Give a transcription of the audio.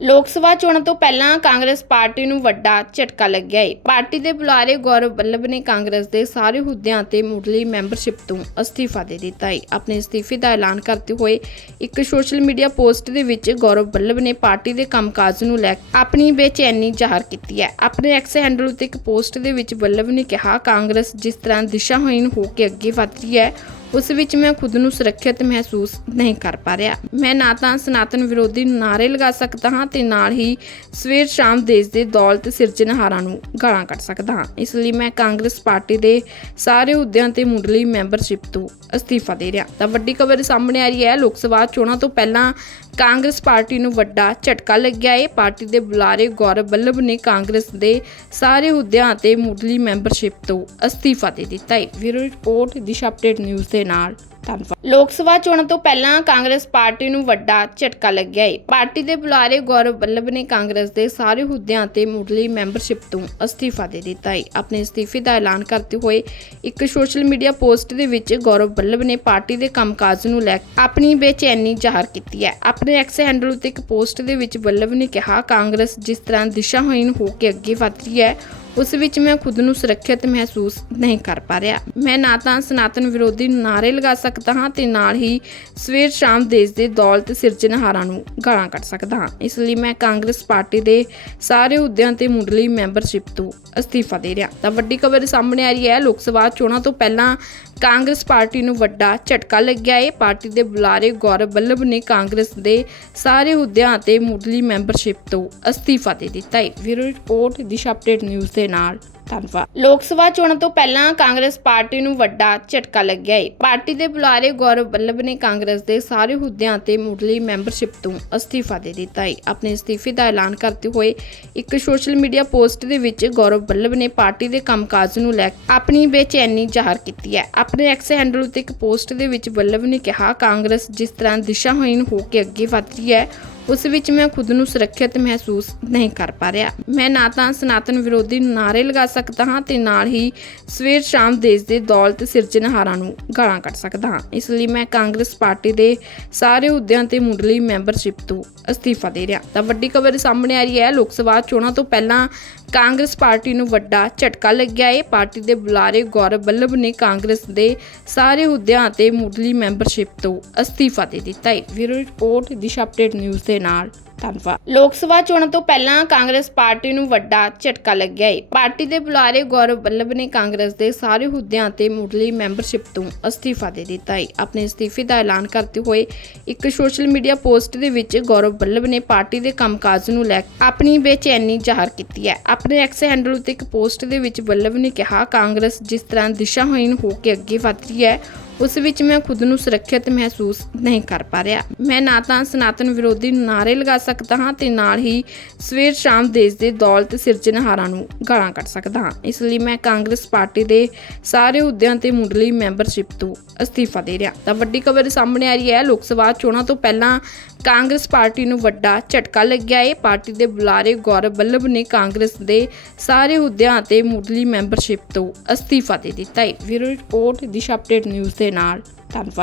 ਲੋਕ ਸਭਾ ਚੋਣਾਂ ਤੋਂ ਪਹਿਲਾਂ ਕਾਂਗਰਸ ਪਾਰਟੀ ਨੂੰ ਵੱਡਾ ਝਟਕਾ ਲੱਗਿਆ ਹੈ ਪਾਰਟੀ ਦੇ ਬੁਲਾਰੇ ਗੌਰਵ ਬੱਲਭ ਨੇ ਕਾਂਗਰਸ ਦੇ ਸਾਰੇ ਹੁੱਦਿਆਂ ਤੇ ਮੁੱਢਲੀ ਮੈਂਬਰਸ਼ਿਪ ਤੋਂ ਅਸਤੀਫਾ ਦੇ ਦਿੱਤਾ ਹੈ ਆਪਣੇ ਅਸਤੀਫੇ ਦਾ ਐਲਾਨ ਕਰਦੇ ਹੋਏ ਇੱਕ ਸੋਸ਼ਲ ਮੀਡੀਆ ਪੋਸਟ ਦੇ ਵਿੱਚ ਗੌਰਵ ਬੱਲਭ ਨੇ ਪਾਰਟੀ ਦੇ ਕੰਮਕਾਜ ਨੂੰ ਲੈ ਆਪਣੀ ਬੇਚੈਨੀ ਜ਼ਾਹਰ ਕੀਤੀ ਹੈ ਆਪਣੇ ਐਕਸ ਹੈਂਡਲ ਉੱਤੇ ਇੱਕ ਪੋਸਟ ਦੇ ਵਿੱਚ ਬੱਲਭ ਨੇ ਕਿਹਾ, ਕਾਂਗਰਸ ਜਿਸ ਤਰ੍ਹਾਂ ਦਿਸ਼ਾਹੀਨ ਹੋ ਕੇ ਅੱਗੇ ਵਧ ਰਹੀ ਹੈ ਉਸ ਵਿੱਚ ਮੈਂ ਖੁਦ ਨੂੰ ਸੁਰੱਖਿਅਤ ਮਹਿਸੂਸ ਨਹੀਂ ਕਰ ਪਾ ਰਿਹਾ। ਮੈਂ ਨਾ ਤਾਂ ਸਨਾਤਨ ਵਿਰੋਧੀ ਨਾਰੇ ਲਗਾ ਸਕਦਾ ਹਾਂ ਤੇ ਨਾਲ ਹੀ ਸਵੇਰ ਸ਼ਾਮ ਦੇਸ਼ ਦੇ ਦੌਲਤ ਸਿਰਜਣਹਾਰਾਂ ਨੂੰ ਗਾਲਾਂ ਕੱਢ ਸਕਦਾ ਹਾਂ। ਇਸ ਲਈ ਮੈਂ ਕਾਂਗਰਸ ਪਾਰਟੀ ਦੇ ਸਾਰੇ ਅਹੁਦਿਆਂ ਤੇ ਮੁੱਢਲੀ ਮੈਂਬਰਸ਼ਿਪ ਤੋਂ ਅਸਤੀਫਾ ਦੇ ਰਿਹਾ। ਤਾਂ ਵੱਡੀ ਖਬਰ ਸਾਹਮਣੇ ਆ ਰਹੀ ਹੈ, ਲੋਕ ਸਭਾ ਚੋਣਾਂ ਤੋਂ ਪਹਿਲਾਂ ਕਾਂਗਰਸ ਪਾਰਟੀ ਨੂੰ ਵੱਡਾ ਝਟਕਾ ਲੱਗਿਆ। ਹੈ ਪਾਰਟੀ ਦੇ ਬੁਲਾਰੇ ਗੌਰਵ ਬੱਲਭ ਨੇ ਕਾਂਗਰਸ ਦੇ ਸਾਰੇ ਅਹੁਦਿਆਂ ਤੇ ਮੁੱਢਲੀ ਮੈਂਬਰਸ਼ਿਪ ਤੋਂ ਅਸਤੀਫਾ ਦੇ ਦਿੱਤਾ ਹੈ। ਵੀਰੋ ਰਿਪੋਰਟ ਦਿਸ਼ਾ ਅਪਡੇਟ ਨਿਊਜ਼ ਦੇ ਨਾਲ। ਧੰਨਵਾਦ ਲੋਕ ਸਭਾ ਚੋਣਾਂ ਤੋਂ ਪਹਿਲਾਂ ਕਾਂਗਰਸ ਪਾਰਟੀ ਨੂੰ ਵੱਡਾ ਝਟਕਾ ਲੱਗਿਆ ਹੈ ਪਾਰਟੀ ਦੇ ਬੁਲਾਰੇ ਗੌਰਵ ਬੱਲਭ ਨੇ ਕਾਂਗਰਸ ਦੇ ਸਾਰੇ ਅਹੁਦਿਆਂ ਤੇ ਮੁੱਢਲੀ ਮੈਂਬਰਸ਼ਿਪ ਤੋਂ ਅਸਤੀਫਾ ਦੇ ਦਿੱਤਾ ਹੈ ਆਪਣੇ ਅਸਤੀਫੇ ਦਾ ਐਲਾਨ ਕਰਦੇ ਹੋਏ ਇੱਕ ਸੋਸ਼ਲ ਮੀਡੀਆ ਪੋਸਟ ਦੇ ਵਿੱਚ ਗੌਰਵ ਬੱਲਭ ਨੇ ਪਾਰਟੀ ਦੇ ਕੰਮਕਾਜ ਨੂੰ ਲੈ ਆਪਣੀ ਬੇਚੈਨੀ ਜ਼ਾਹਰ ਕੀਤੀ ਹੈ। ਆਪਣੇ ਐਕਸ ਹੈਂਡਲ ਉੱਤੇ ਇੱਕ ਪੋਸਟ ਦੇ ਵਿੱਚ ਬੱਲਭ ਨੇ ਕਿਹਾ, ਕਾਂਗਰਸ ਜਿਸ ਤਰ੍ਹਾਂ ਦਿਸ਼ਾਹੀਨ ਹੋ ਕੇ ਅੱਗੇ ਵਧ ਰਹੀ ਹੈ ਉਸ ਵਿੱਚ ਮੈਂ ਖੁਦ ਨੂੰ ਸੁਰੱਖਿਅਤ ਮਹਿਸੂਸ ਨਹੀਂ ਕਰ ਪਾ ਰਿਹਾ। ਮੈਂ ਨਾ ਤਾਂ ਸਨਾਤਨ ਵਿਰੋਧੀ ਨਾਰੇ ਲਗਾ ਸਕਦਾ ਹਾਂ ਤੇ ਨਾਲ ਹੀ ਸਵੇਰ ਸ਼ਾਮ ਦੇਸ਼ ਦੇ ਦੌਲਤ ਸਿਰਜਣਹਾਰਾਂ ਨੂੰ ਗਾਲਾਂ ਕੱਢ ਸਕਦਾ ਹਾਂ। ਇਸ ਲਈ ਮੈਂ ਕਾਂਗਰਸ ਪਾਰਟੀ ਦੇ ਸਾਰੇ ਅਹੁਦਿਆਂ ਤੇ ਮੁੱਢਲੀ ਮੈਂਬਰਸ਼ਿਪ ਤੋਂ ਅਸਤੀਫਾ ਦੇ ਰਿਹਾ। ਤਾਂ ਵੱਡੀ ਖਬਰ ਸਾਹਮਣੇ ਆ ਰਹੀ ਹੈ, ਲੋਕ ਸਭਾ ਚੋਣਾਂ ਤੋਂ ਪਹਿਲਾਂ ਕਾਂਗਰਸ ਪਾਰਟੀ ਨੂੰ ਵੱਡਾ ਝਟਕਾ ਲੱਗਿਆ। ਹੈ ਪਾਰਟੀ ਦੇ ਬੁਲਾਰੇ ਗੌਰਵ ਬੱਲਭ ਨੇ ਕਾਂਗਰਸ ਦੇ ਸਾਰੇ ਅਹੁਦਿਆਂ ਅਤੇ ਮੁੱਢਲੀ ਮੈਂਬਰਸ਼ਿਪ ਤੋਂ ਅਸਤੀਫਾ ਦੇ ਦਿੱਤਾ ਹੈ। ਵੀਰੋ ਰਿਪੋਰਟ, ਦਿਸ਼ਾ ਅਪਡੇਟ ਨਿਊਜ਼ ਦੇ ਨਾਲ। ਧੰਨਵਾਦ। ਲੋਕ ਸਭਾ ਚੋਣਾਂ ਤੋਂ ਪਹਿਲਾਂ ਕਾਂਗਰਸ ਪਾਰਟੀ ਨੂੰ ਵੱਡਾ ਝਟਕਾ ਲੱਗਿਆ ਹੈ ਪਾਰਟੀ ਦੇ ਬੁਲਾਰੇ ਗੌਰਵ ਬੱਲਭ ਨੇ ਕਾਂਗਰਸ ਦੇ ਸਾਰੇ ਅਹੁਦਿਆਂ ਤੇ ਮੁੱਢਲੀ ਮੈਂਬਰਸ਼ਿਪ ਤੋਂ ਅਸਤੀਫਾ ਦੇ ਦਿੱਤਾ ਹੈ ਆਪਣੇ ਅਸਤੀਫੇ ਦਾ ਐਲਾਨ ਕਰਦੇ ਹੋਏ ਇੱਕ ਸੋਸ਼ਲ ਮੀਡੀਆ ਪੋਸਟ ਦੇ ਵਿੱਚ ਗੌਰਵ ਬੱਲਭ ਨੇ ਪਾਰਟੀ ਦੇ ਕੰਮਕਾਜ ਨੂੰ ਲੈ ਕੇ ਆਪਣੀ ਬੇਚੈਨੀ ਜ਼ਾਹਰ ਕੀਤੀ ਹੈ ਆਪਣੇ ਐਕਸ ਹੈਂਡਲ ਉੱਤੇ ਇੱਕ ਪੋਸਟ ਦੇ ਵਿੱਚ ਬੱਲਭ ਨੇ ਕਿਹਾ, ਕਾਂਗਰਸ ਜਿਸ ਤਰ੍ਹਾਂ ਦਿਸ਼ਾਹੀਨ ਹੋ ਕੇ ਅੱਗੇ ਵਧ ਰਹੀ ਹੈ ਉਸ ਵਿੱਚ ਮੈਂ ਖੁਦ ਨੂੰ ਸੁਰੱਖਿਅਤ ਮਹਿਸੂਸ ਨਹੀਂ ਕਰ ਪਾ ਰਿਹਾ। ਮੈਂ ਨਾ ਤਾਂ ਸਨਾਤਨ ਵਿਰੋਧੀ ਨਾਰੇ ਲਗਾ ਸਕਦਾ ਹਾਂ ਤੇ ਨਾਲ ਹੀ ਸਵੇਰ ਸ਼ਾਮ ਦੇਸ਼ ਦੇ ਦੌਲਤ ਸਿਰਜਣਹਾਰਾਂ ਨੂੰ ਗਾਲਾਂ ਕੱਢ ਸਕਦਾ ਹਾਂ। ਇਸ ਲਈ ਮੈਂ ਕਾਂਗਰਸ ਪਾਰਟੀ ਦੇ ਸਾਰੇ ਅਹੁਦਿਆਂ ਤੇ ਮੁੱਢਲੀ ਮੈਂਬਰਸ਼ਿਪ ਤੋਂ ਅਸਤੀਫਾ ਦੇ ਰਿਹਾ। ਤਾਂ ਵੱਡੀ ਖਬਰ ਸਾਹਮਣੇ ਆ ਰਹੀ ਹੈ, ਲੋਕ ਸਭਾ ਚੋਣਾਂ ਤੋਂ ਪਹਿਲਾਂ ਕਾਂਗਰਸ ਪਾਰਟੀ ਨੂੰ ਵੱਡਾ ਝਟਕਾ ਲੱਗਿਆ ਹੈ ਪਾਰਟੀ ਦੇ ਬੁਲਾਰੇ ਗੌਰਵ ਬੱਲਭ ਨੇ ਕਾਂਗਰਸ ਦੇ ਸਾਰੇ ਅਹੁਦਿਆਂ ਤੇ ਮੁੱਢਲੀ ਮੈਂਬਰਸ਼ਿਪ ਤੋਂ ਅਸਤੀਫਾ ਦੇ ਦਿੱਤਾ ਹੈ ਵੀਰੋ ਰਿਪੋਰਟ, ਦਿਸ਼ਾ ਅਪਡੇਟ ਨਿਊਜ਼ ਦੇ ਨਾਲ ਧੰਨਵਾਦ। ਲੋਕ ਸਭਾ ਚੋਣਾਂ ਤੋਂ ਪਹਿਲਾਂ ਕਾਂਗਰਸ ਪਾਰਟੀ ਨੂੰ ਵੱਡਾ ਝਟਕਾ ਲੱਗਿਆ ਹੈ ਪਾਰਟੀ ਦੇ ਬੁਲਾਰੇ ਗੌਰਵ ਬੱਲਭ ਨੇ ਕਾਂਗਰਸ ਦੇ ਸਾਰੇ ਅਹੁਦਿਆਂ ਤੇ ਮੁੱਢਲੀ ਮੈਂਬਰਸ਼ਿਪ ਤੋਂ ਅਸਤੀਫਾ ਦੇ ਦਿੱਤਾ ਹੈ ਆਪਣੇ ਅਸਤੀਫੇ ਦਾ ਐਲਾਨ ਕਰਦੇ ਹੋਏ ਇੱਕ ਸੋਸ਼ਲ ਮੀਡੀਆ ਪੋਸਟ ਦੇ ਵਿੱਚ ਗੌਰਵ ਬੱਲਭ ਨੇ ਪਾਰਟੀ ਦੇ ਕੰਮਕਾਜ ਨੂੰ ਲੈ ਕੇ ਆਪਣੀ ਬੇਚੈਨੀ ਜ਼ਾਹਰ ਕੀਤੀ ਹੈ। ਆਪਣੇ ਐਕਸ ਹੈਂਡਲ ਉੱਤੇ ਇੱਕ ਪੋਸਟ ਦੇ ਵਿੱਚ ਬੱਲਭ ਨੇ ਕਿਹਾ, ਕਾਂਗਰਸ ਜਿਸ ਤਰ੍ਹਾਂ ਦਿਸ਼ਾਹੀਨ ਹੋ ਕੇ ਅੱਗੇ ਵਧ ਰਹੀ ਹੈ, ਉਸ ਵਿੱਚ ਮੈਂ ਖੁਦ ਨੂੰ ਸੁਰੱਖਿਅਤ ਮਹਿਸੂਸ ਨਹੀਂ ਕਰ ਪਾ ਰਿਹਾ। ਮੈਂ ਨਾ ਤਾਂ ਸਨਾਤਨ ਵਿਰੋਧੀ ਨਾਰੇ ਲਗਾ ਸਕਦਾ ਹਾਂ ਤੇ ਨਾਲ ਹੀ ਸਵੇਰ ਸ਼ਾਮ ਦੇਸ਼ ਦੇ ਦੌਲਤ ਸਿਰਜਣਹਾਰਾਂ ਨੂੰ ਗਾਲਾਂ ਕੱਢ ਸਕਦਾ ਹਾਂ। ਇਸ ਲਈ ਮੈਂ ਕਾਂਗਰਸ ਪਾਰਟੀ ਦੇ ਸਾਰੇ ਅਹੁਦਿਆਂ ਤੇ ਮੁੱਢਲੀ ਮੈਂਬਰਸ਼ਿਪ ਤੋਂ ਅਸਤੀਫਾ ਦੇ ਰਿਹਾ। ਤਾਂ ਵੱਡੀ ਖਬਰ ਸਾਹਮਣੇ ਆ ਰਹੀ ਹੈ, ਲੋਕ ਸਭਾ ਚੋਣਾਂ ਤੋਂ ਪਹਿਲਾਂ ਕਾਂਗਰਸ ਪਾਰਟੀ ਨੂੰ ਵੱਡਾ ਝਟਕਾ ਲੱਗਿਆ ਹੈ ਪਾਰਟੀ ਦੇ ਬੁਲਾਰੇ ਗੌਰਵ ਬੱਲਭ ਨੇ ਕਾਂਗਰਸ ਦੇ ਸਾਰੇ ਅਹੁਦਿਆਂ ਤੇ ਮੁੱਢਲੀ ਮੈਂਬਰਸ਼ਿਪ ਤੋਂ ਅਸਤੀਫਾ ਦੇ ਦਿੱਤਾ ਹੈ ਵੀਰੋ ਰਿਪੋਰਟ, ਦਿਸ਼ਾ ਅਪਡੇਟ ਨਿਊਜ਼ ਦੇ ਨਾਲ। ਧੰਨਵਾਦ।